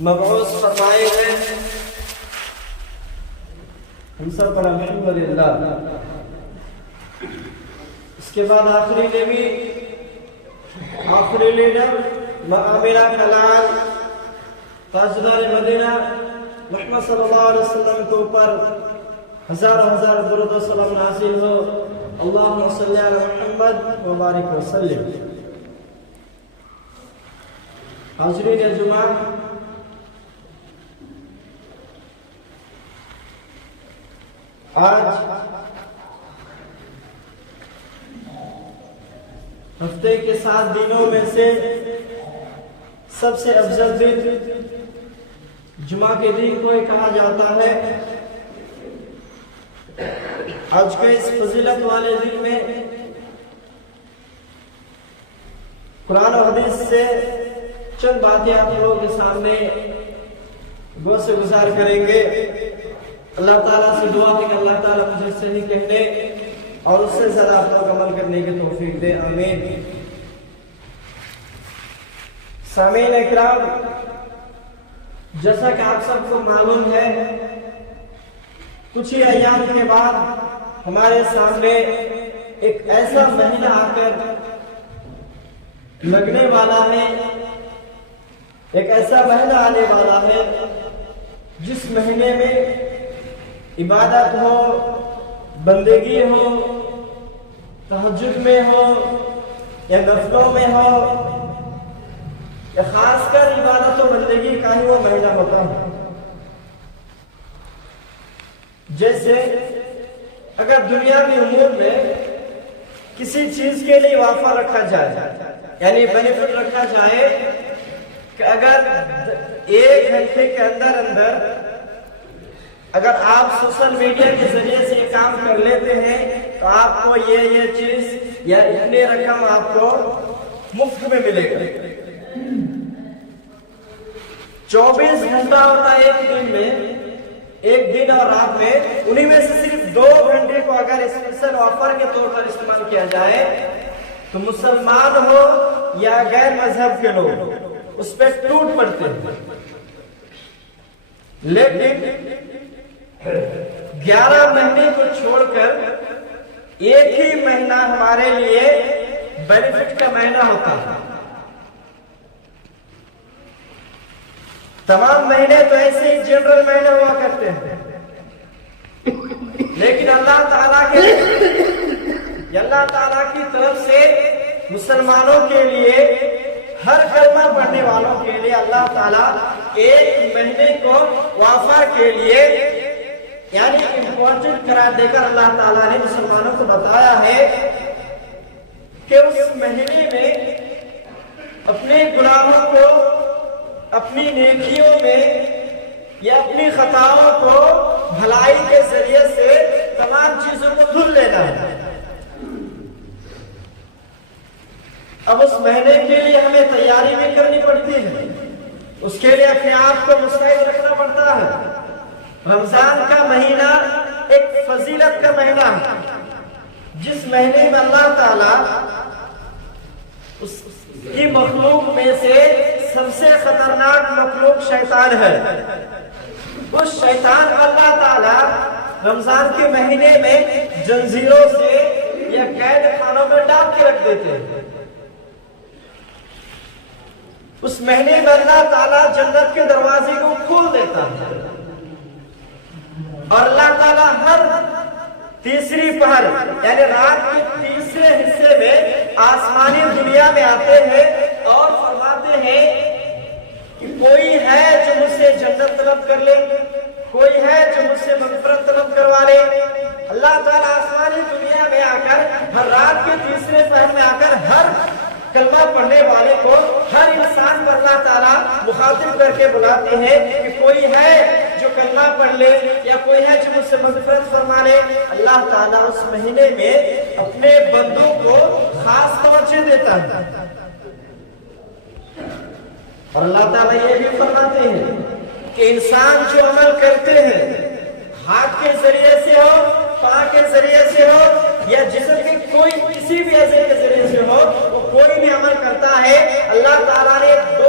مبعوث فرمائے ہیں۔ ہم سب پر الحمدللہ۔ اس کے بعد آخری نبی، آخری لیڈر، مآمنہ کلام، تاجدار مدینہ محمد صلی اللہ علیہ وسلم کے اوپر ہزار ہزار درود و سلام نازل ہو۔ اللہم صلی علی محمد وبارک وسلم۔ حاضرین جمعہ، آج ہفتے کے 7 دنوں میں سے سب سے افضل دن جمعہ کے دن کو کہا جاتا ہے۔ آج کے اس فضیلت والے دن میں قرآن و حدیث سے چند باتیں آپ لوگوں کے سامنے غور سے گزار کریں گے۔ اللہ تعالیٰ سے دعا ہے کہ اللہ تعالیٰ مجھے صحیح کہنے اور اس سے زیادہ آپ لوگ عمل کرنے کی توفیق دے، آمین۔ سامعین اکرام، جیسا کہ آپ سب کو معلوم ہے، کچھ ہی ایام کے بعد ہمارے سامنے ایک ایسا مہینہ آ کر لگنے والا ہے، ایک ایسا مہینہ آنے والا ہے جس مہینے میں عبادت ہو، بندگی ہو، تہجد میں ہو یا نفلوں میں ہو، یا خاص کر عبادت و بندگی کا ہی وہ مہینہ ہوتا ہے۔ جیسے اگر دنیاوی امور میں کسی چیز کے لیے وعدہ رکھا جائے، یعنی بینیفٹ رکھا جائے کہ اگر 1 گھنٹے کے اندر اگر آپ سوشل میڈیا کے ذریعے سے یہ کام کر لیتے ہیں تو آپ کو یہ چیز یا اتنے رقم آپ کو مفت میں ملے گا۔ 24 گھنٹہ ہوتا ہے ایک دن میں، ایک دن اور رات میں، انہی میں سے صرف 2 گھنٹے کو اگر اسپیشل آفر کے طور پر استعمال کیا جائے تو مسلمان ہو یا غیر مذہب کے لوگ اس پہ ٹوٹ پڑتے ہیں۔ لیکن 11 مہینے کو چھوڑ کر ایک ہی مہینہ ہمارے لیے بینیفٹ کا مہینہ ہوتا ہے۔ تمام مہینے تو ایسے ہی جنرل مہینے ہوا کرتے ہیں، لیکن اللہ تعالیٰ کی طرف سے مسلمانوں کے لیے، ہر کلمہ پڑھنے والوں کے لیے اللہ تعالیٰ ایک مہینے کو وافر کے لیے یعنی امپورٹنٹ قرار دے کر اللہ تعالیٰ نے مسلمانوں کو بتایا ہے کہ اس مہینے میں اپنے گناہوں کو، اپنی نیکیوں میں یا اپنی خطاؤں کو بھلائی کے ذریعے سے تمام چیزوں کو دھل لینا ہے۔ اب اس مہینے کے لیے ہمیں تیاری بھی کرنی پڑتی ہے، اس کے لیے اپنے آپ کو مستعد رکھنا پڑتا ہے۔ رمضان کا مہینہ ایک فضیلت کا مہینہ ہے، جس مہینے میں اللہ تعالیٰ اس کی مخلوق میں سے سب سے خطرناک مخلوق شیطان ہے۔ اس شیطان اللہ تعالیٰ رمضان کے مہینے میں جنزیروں سے یا قید خانوں میں ڈال کے رکھ دیتے ہیں۔ اس مہینے میں اللہ تعالیٰ جنت کے دروازے کو کھول دیتا ہے، اور اللہ تعالیٰ ہر تیسری پہر یعنی رات کے تیسرے حصے میں آسمانی دنیا میں آتے ہیں اور فرماتے ہیں کہ کوئی ہے جو مجھ سے جنت طلب کر لے، کوئی ہے جو مجھ سے مغفرت طلب کروا لے۔ اللہ تعالیٰ آسمانی دنیا میں آ کر ہر رات کے تیسرے پہر میں آ کر ہر کلمہ پڑھنے والے کو، ہر انسان کو اللہ تعالیٰ مخاطب کر کے بلاتے ہیں کہ کوئی ہے جو کلمہ پڑھ لے یا کوئی ہے جو مجھ سے مغفرت فرما لے۔ اللہ تعالیٰ اس مہینے میں اپنے بندوں کو خاص توجہ دیتا ہے، اور اللہ تعالیٰ یہ بھی فرماتے ہیں کہ انسان جو عمل کرتے ہیں، ہاتھ کے ذریعے سے ہو، پاں کے ذریعے سے ہو یا جسم کے کوئی کسی بھی ایسے کے ذریعے سے ہو، وہ کوئی بھی عمل کرتا ہے، اللہ تعالیٰ نے 2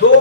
2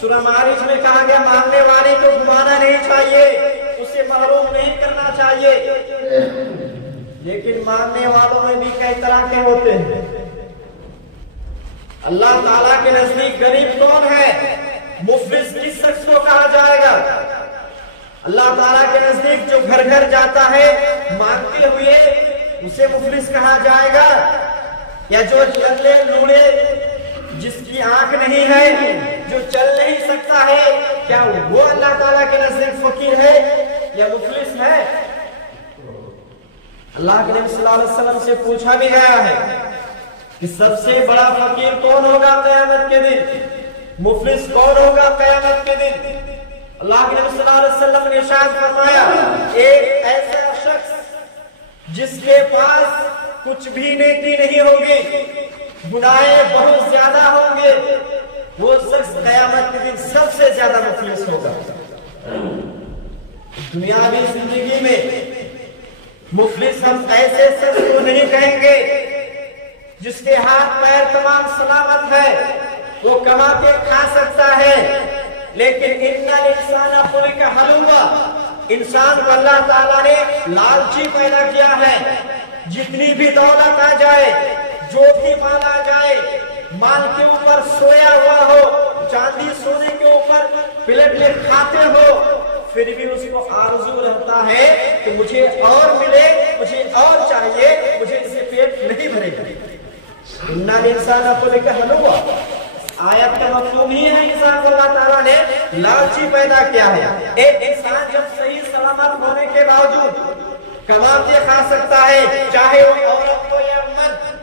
سورہ معارج میں کہا گیا ماننے والے کو گھمانا نہیں چاہیے، اسے محروم نہیں کرنا چاہیے، لیکن ماننے والوں میں بھی کئی طرح کے ہوتے ہیں۔ اللہ تعالیٰ کے نزدیک غریب کون ہے؟ مفلس کس شخص کو کہا جائے گا؟ اللہ تعالیٰ کے نزدیک جو گھر گھر جاتا ہے مانگتے ہوئے اسے مفلس کہا جائے گا؟ یا جو چلے لوڑے جس کی آنکھ نہیں ہے، جو چل نہیں سکتا ہے، کیا وہ اللہ تعالیٰ کے نزدیک فقیر ہے یا مفلس ہے؟ اللہ کے نبی صلی اللہ علیہ وسلم سے پوچھا بھی گیا ہے کہ سب سے بڑا فقیر کون ہوگا قیامت کے دن؟ مفلس کون ہوگا قیامت کے دن؟ اللہ کے نبی صلی اللہ علیہ وسلم نے ارشاد فرمایا ایک ایسا شخص جس کے پاس کچھ بھی نیکی نہیں ہوگی، گناہیں بہت زیادہ ہوں گے، وہ شخص قیامت کے دن سب سے زیادہ مفلس ہوگا۔ دنیاوی زندگی میں مفلس ہم ایسے شخص کو نہیں کہیں گے جس کے ہاتھ پیر تمام سلامت ہے، وہ کما کے کھا سکتا ہے، لیکن ان الانسان خلق ہلوعا، انسان کو اللہ تعالیٰ نے لالچی پیدا کیا ہے۔ جتنی بھی دولت آ جائے، جو بھی مال آ جائے، مال کے اوپر سویا ہوا ہو، چاندی سونے کے اوپر پلٹ لے کھاتے ہو، پھر بھی اس کو آرزو رہتا ہے کہ مجھے اور ملے، مجھے اور چاہیے، مجھے اسے پیٹ نہیں بھرے گا۔ ان الانسان خلق ہلوعا، آیت کا مفہوم ہی ہے انسان کو اللہ تعالیٰ نے لالچی پیدا کیا ہے۔ ایک انسان جب صحیح سلامت ہونے کے باوجود کما کے کھا سکتا ہے، چاہے وہ عورت ہو یا مرد،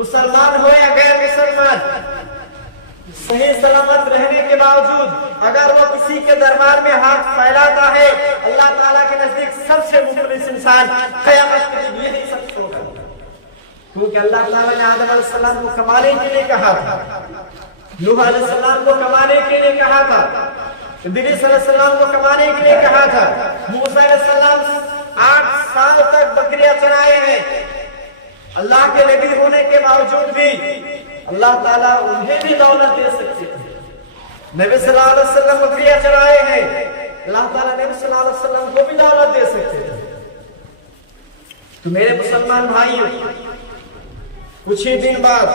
مسلمان ہو یا غیر مسلمان، صحیح سلامت رہنے کے باوجود اگر وہ کسی کے دربار میں ہاتھ پھیلاتا ہے، اللہ تعالیٰ کے نزدیک سب سے مفلس انسان قیامت کے دن یہی شخص ہوگا، کیونکہ اللہ تعالیٰ نے آدم علیہ السلام کو کمانے کے لیے کہا تھا، نوح علیہ السلام کو کمانے کے لیے کہا تھا، ادریس علیہ السلام کو کمانے کے لیے کہا تھا، موسیٰ علیہ السلام 8 سال تک بکریاں چرائے ہیں، اللہ کے نبی ہونے کے باوجود بھی اللہ تعالیٰ انہیں بھی دولت دے سکتے ہیں۔ نبی صلی اللہ علیہ وسلم بکریاں چرائے ہیں، اللہ تعالیٰ نبی صلی اللہ علیہ وسلم کو بھی دولت دے سکتے ہیں۔ تو میرے مسلمان بھائیوں، کچھ ہی دن بعد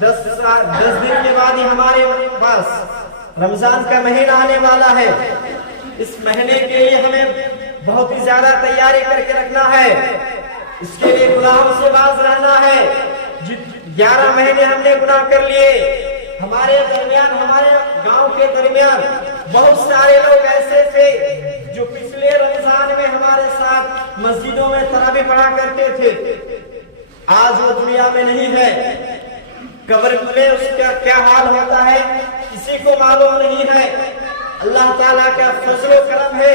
10 دن کے بعد ہی ہمارے پاس رمضان کا مہینہ آنے والا ہے۔ اس مہینے کے لیے ہمیں بہت ہی زیادہ تیاری کر کے رکھنا ہے، اس کے لیے گناہوں سے باز رہنا ہے۔ 11 مہینے ہم نے گناہ کر لیے، ہمارے درمیان، ہمارے گاؤں کے درمیان بہت سارے لوگ ایسے تھے جو پچھلے رمضان میں ہمارے ساتھ مسجدوں میں تراویح پڑھا کرتے تھے، آج وہ دنیا میں نہیں ہے۔ قبر میں اس کا کیا حال ہوتا ہے کسی کو معلوم نہیں ہے۔ اللہ تعالیٰ کا فضل و کرم ہے،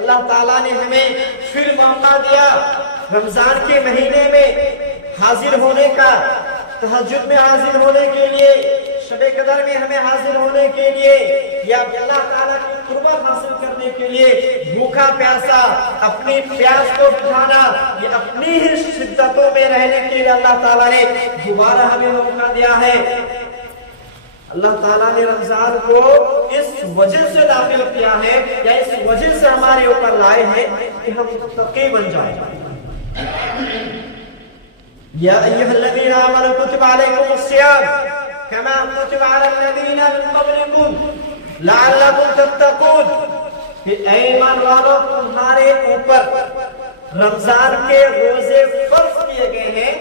اللہ تعالیٰ نے ہمیں پھر موقع دیا رمضان کے مہینے میں حاضر ہونے کا، تہجد میں حاضر ہونے کے لیے، شب قدر میں ہمیں حاضر ہونے کے لیے، یا اللہ تعالیٰ کی قربت حاصل کرنے کے لیے بھوکا پیاسا اپنی پیاس کو بجھانا، یہ اپنی ہی شدتوں میں رہنے کے لیے اللہ تعالیٰ نے دوبارہ ہمیں موقع دیا ہے۔ اللہ تعالیٰ نے رمضان کو اس وجہ سے داخل کیا ہے، یا اس وجہ سے ہمارے اوپر لائے ہیں کہ ہم متقی بن جائیں۔ یا ایھا الذین آمنوا کتب علیکم الصیام کما کتب علی الذین من قبلکم لعلکم تتقون، کہ اے ایمان والو تمہارے اوپر رمضان کے روزے فرض کیے گئے ہیں،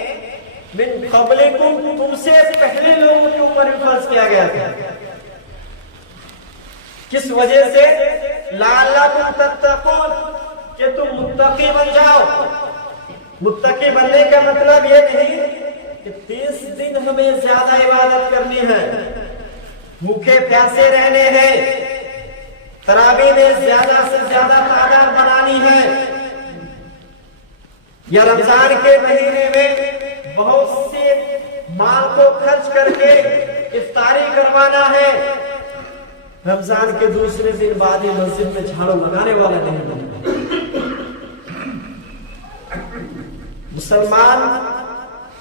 من قبلکم تم سے پہلے لوگوں کے اوپر فرض کیا گیا تھا۔ کس وجہ سے؟ لعلکم تتقون، کہ تم متقی بن جاؤ۔ متقی بننے کا مطلب یہ نہیں کہ 30 دن ہمیں زیادہ عبادت کرنی ہے، بھوکے پیاسے رہنے ہیں، تراویح میں زیادہ سے زیادہ تعداد بنانی ہے، یا رمضان کے مہینے میں بہت سے مال کو خرچ کر کے افطاری کروانا ہے۔ رمضان کے دوسرے دن بعد ہی مسجد میں جھاڑو لگانے والا نہیں بننا۔ مسلمان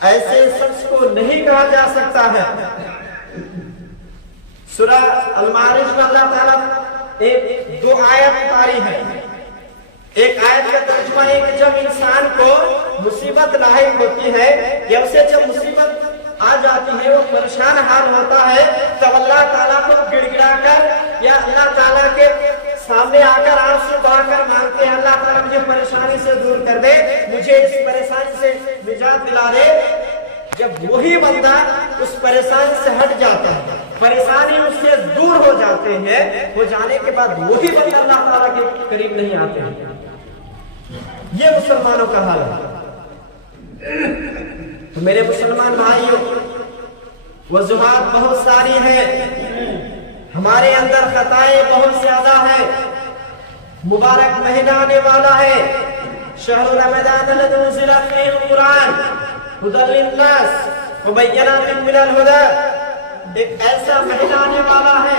ایسے شخص کو نہیں کہا جا سکتا ہے۔ سورہ المعارج میں اللہ تعالیٰ ایک دو آیت اتاری ہے. ایک آیت کا ترجمہ ہے کہ جب انسان کو مصیبت لاحق ہوتی ہے یا اسے جب مصیبت آ جاتی ہے، وہ پریشان حال ہوتا ہے، تب اللہ تعالیٰ کو گڑ گڑا کر یا اللہ تعالیٰ کے سامنے آ کر آنسو بہا کر مانگتے ہیں اللہ تعالیٰ مجھے پریشانی سے دور کر دے، مجھے اس پریشانی سے نجات دلا دے. جب وہی بندہ اس پریشانی سے ہٹ جاتا ہے، پریشانی اس سے دور ہو جاتے ہیں، ہو جانے کے بعد وہی بندہ اللہ تعالیٰ کے قریب نہیں آتے ہیں. یہ مسلمانوں کا حال ہے. تو میرے مسلمان بھائیوں، وجوہات بہت ساری ہیں، ہمارے اندر خطائیں بہت زیادہ ہیں. مبارک مہینہ آنے والا ہے، شہر رمضان الذی انزل فیہ القرآن ھدی للناس وبینات من الھدی. ایک ایسا مہینہ آنے والا ہے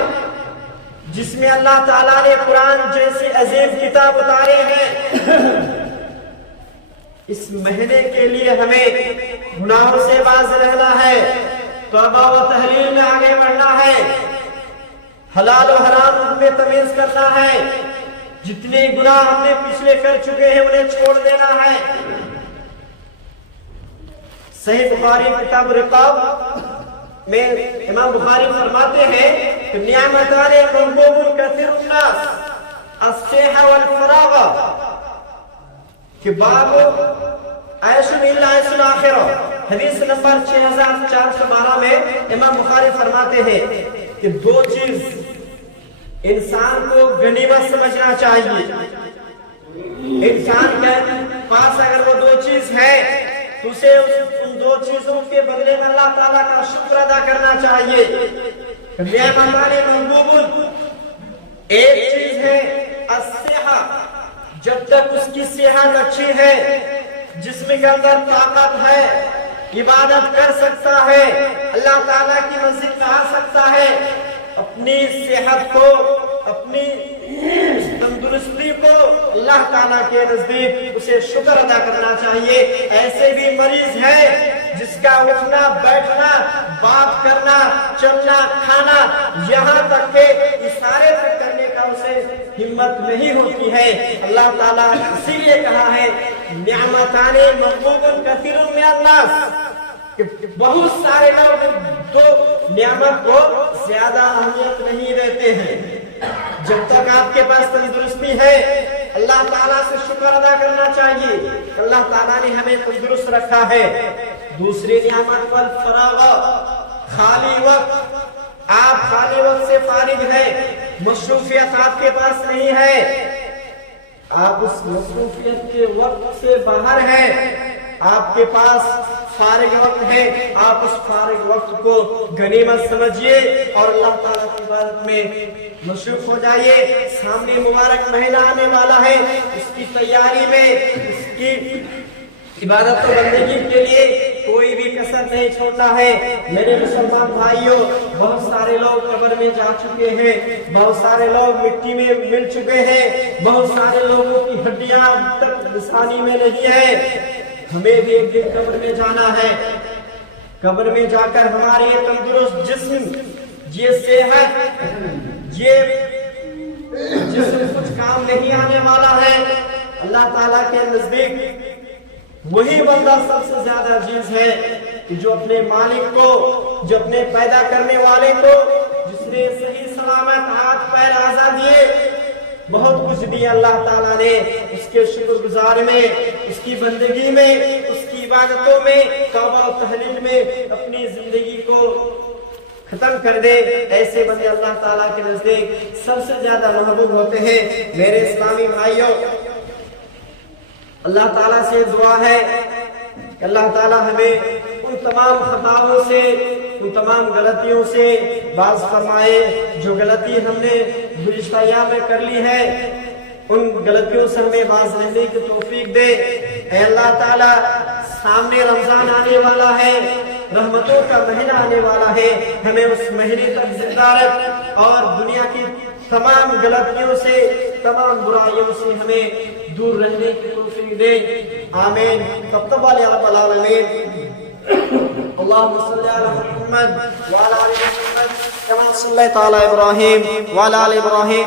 جس میں اللہ تعالیٰ نے قرآن جیسی عظیم کتاب اتارے ہیں. اس مہینے کے لیے ہمیں گناہوں سے باز رہنا ہے، توبہ و تحلیل میں آگے بڑھنا ہے، حلال و حرام میں تمیز کرنا ہے. جتنے گناہ ہم نے پچھلے کر چکے ہیں انہیں چھوڑ دینا ہے. صحیح بخاری کتاب رقاب میں امام بخاری فرماتے ہیں کہ نعمتان مغبوب کثیر الناس الصحہ والفراغ، کہ باب عیش الا عیش الاخرہ، حدیث نمبر 6412 میں امام بخاری فرماتے ہیں کہ دو چیز انسان کو غنیمت سمجھنا چاہیے. انسان کے پاس اگر وہ دو چیز ہے تو اسے ان دو چیزوں کے بدلے میں اللہ تعالیٰ کا شکر ادا کرنا چاہیے. نعمتان مغبوب، ایک چیز ہے الصحہ، جب تک اس کی صحت اچھی ہے، جسم کے اندر طاقت ہے، عبادت کر سکتا ہے، اللہ تعالیٰ کی منزل پہ آ سکتا ہے، اپنی صحت کو، اپنی تندرستی کو اللہ تعالیٰ کے نزدیک اسے شکر ادا کرنا چاہیے. ایسے بھی مریض ہے جس کا اٹھنا بیٹھنا، بات کرنا، چلنا، کھانا، یہاں تک کہ اشارے تک کرنے کا اسے ہمت نہیں ہوتی ہے. اللہ تعالیٰ اسی لیے کہا ہے نعمتان مغبوب کثیر من الناس، کہ بہت سارے لوگ تو نعمت کو زیادہ اہمیت نہیں دیتے ہیں. جب تک آپ کے پاس تندرستی ہے اللہ تعالیٰ سے شکر ادا کرنا چاہیے کہ اللہ تعالیٰ نے ہمیں تندرست رکھا ہے. دوسری نعمت والفراغ، خالی وقت، آپ خالی وقت سے فارغ ہیں، مصروفیت آپ کے پاس نہیں ہے، آپ اس مصروفیت کے وقت سے باہر ہیں، آپ کے پاس فارغ وقت ہے، آپ اس فارغ وقت کو غنیمت سمجھیے اور اللہ تعالیٰ کی عبادت میں مصروف ہو جائیے. سامنے مبارک مہینہ آنے والا ہے، اس کی تیاری میں، اس کی عبادت و بندگی کے لیے کوئی بھی کسر نہیں چھوڑنا ہے. میرے مسلمان بھائیوں، بہت سارے لوگ قبر میں جا چکے ہیں، بہت سارے لوگ مٹی میں مل چکے ہیں، بہت سارے لوگوں کی ہڈیاں اب تک نشانی میں نہیں ہے. ہمیں بھی ایک دن قبر میں جانا ہے. قبر میں جا کر ہمارے یہ تندرست جسم، یہ صحت، یہ جسم کچھ کام نہیں آنے والا ہے. اللہ تعالیٰ کے نزدیک وہی بندہ سب سے زیادہ عزیز ہے کہ جو اپنے مالک کو، جو اپنے پیدا کرنے والے کو، جس نے صحیح سلامت ہاتھ پیر آزاد دیے، بہت کچھ دیا اللہ تعالیٰ نے، اس کے شکر گزار میں، اس کی بندگی میں، اس کی عبادتوں میں، توبہ و تحلیل میں اپنی زندگی کو ختم کر دے. ایسے بندے اللہ تعالیٰ کے نزدیک سب سے زیادہ محبوب ہوتے ہیں. میرے اسلامی بھائیوں، اللہ تعالیٰ سے دعا ہے کہ اللہ تعالیٰ ہمیں ان تمام خطاؤں سے، ان تمام غلطیوں سے باز فرمائے. جو غلطی ہم نے گزشتہ ایام میں کر لی ہے، ان غلطیوں سے ہمیں باز رہنے کی توفیق دے. اے اللہ تعالیٰ، سامنے رمضان آنے والا ہے، رحمتوں کا مہینہ آنے والا ہے، ہمیں اس مہینے تک زندہ رکھ اور دنیا کی تمام غلطیوں سے، تمام برائیوں سے ہمیں دور رہنے کی توفیق دے. آمین. تقبل یا رب العالمین. اللهم صل على محمد وعلى آل محمد كما صليت على إبراهيم وعلى آل إبراهيم